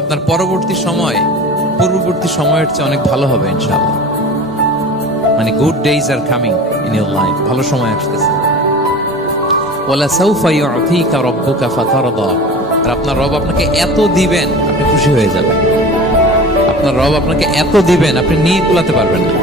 আপনার পরবর্তী সময় পূর্ববর্তী সময়ের চেয়ে অনেক ভালো হবে ইনশাআল্লাহ। মানে good days are coming in your life, ভালো সময় আসতেছে। ওয়ালা সাউফা ইউতিকা রাব্বুকা ফাতারদা, আর আপনার রব আপনাকে এত দিবেন আপনি খুশি হয়ে যাবেন। আপনার রব আপনাকে এত দিবেন আপনি নিয়ে কুলাতে পারবেন না।